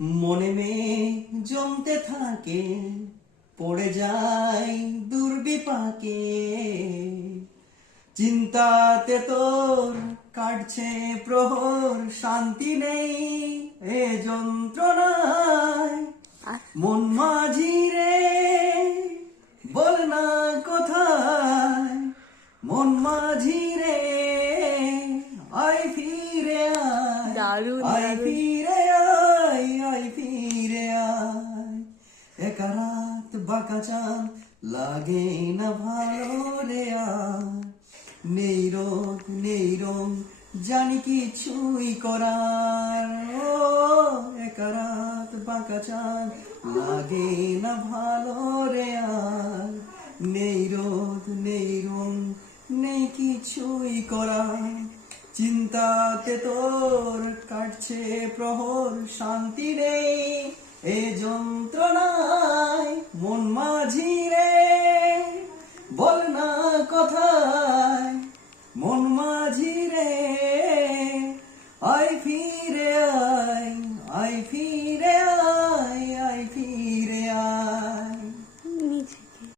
মনে মেঘ জমতে থাকে, পড়ে যায় দুর্বিপাকে। চিন্তাতে তোর কাটছে প্রহর, শান্তি নেই এ যন্ত্রণায়। মন মাঝি রে, বল না কোথায়? মন মাঝি রে, আয় ফিরে আয়, দারুণ আয় দারুণ। ফিরে আয়, আয় ফিরে আয়। একা রাত বাঁকা চাঁদ লাগে না ভালো রে আর। নেই রোদ নেই রং, জানি কিছুই করার। ও একা রাত বাঁকা চাঁদ লাগে না ভালো রে আর। নেই রোদ নেই রং, নেই কিছুই করার। চিন্তাতে তোর কাটছে প্রহর, শান্তি নেই এ যন্ত্রণায়। মন মাঝি